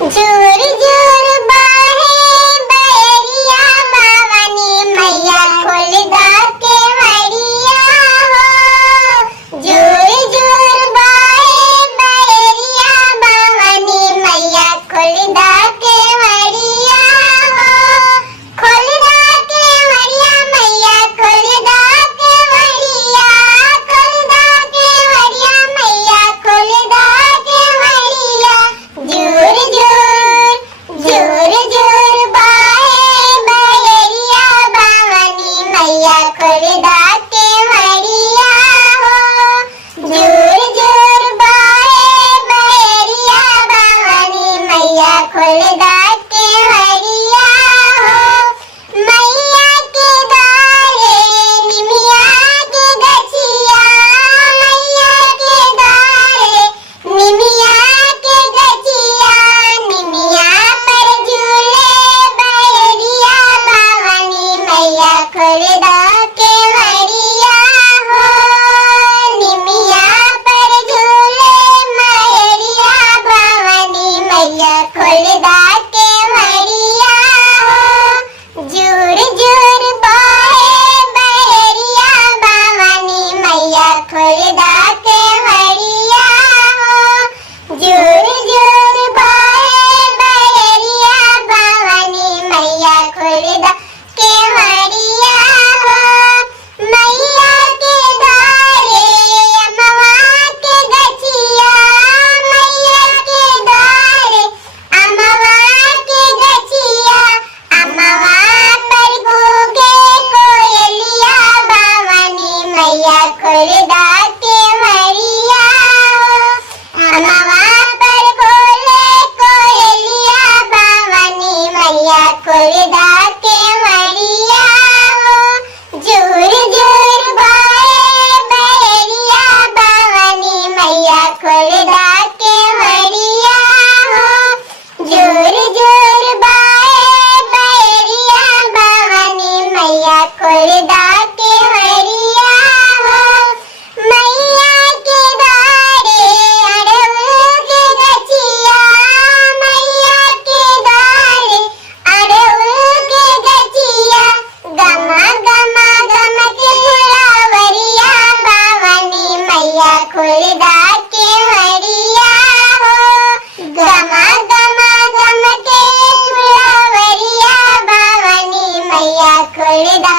जोर जोर बाहे बैरिया बावनी मैया खोल दा केवड़िया हो। जोर जोर बाहे बैरिया बावनी मैया खोल दा केवड़िया हो। खोल दा केवड़िया मैया खोल दा केवड़िया। खोल दा केवड़िया मैया खोल दा केवड़िया। जोर जोर जोर बाहे बैरिया बावनी मैया खोल दा केवड़िया हो। जोर जोर बाहे बैरिया बावनी मैया खोल दा केवड़िया हो। मैया के दारे निमिया के गछिया। मैया के दारे निमिया के गछिया। निमिया पर झूले बैरिया बावनी मैया खोल दा केवड़िया हो। निमिया पर झूले बैरिया बावनी मैया खोल दा केवड़िया हो। जोर जोर बाहे बैरिया बावनी मैया खोल दा केवड़िया हो। जोर जोर बाहे बैरिया बावनी मैया खोल दा केवड़िया हो। मैया के दारे अमवा के गछिया। मैया के दारे अमवा के गछिया। अमवा पर गूंगे कोयलिया बावनी मैया खोल दा केवड़िया हो। अमवा पर बोले कोयलिया बावनी मैया खोल दा केवड़िया हो। जोर जोर बाहे बैरिया बावनी मैया खोल दा केवड़िया हो। जोर जोर बाहे बैरिया बावनी मैया खोल दा केवड़िया हो। मैया के दारे अड़हुल के गछिया। मैया के दारे अड़हुल के गछिया। गमा गमा गम के फुलवरिया बावनी मैया खोल दा केवड़िया हो। गमा गमा गम के फुलवरिया बावनी मैया खोल दा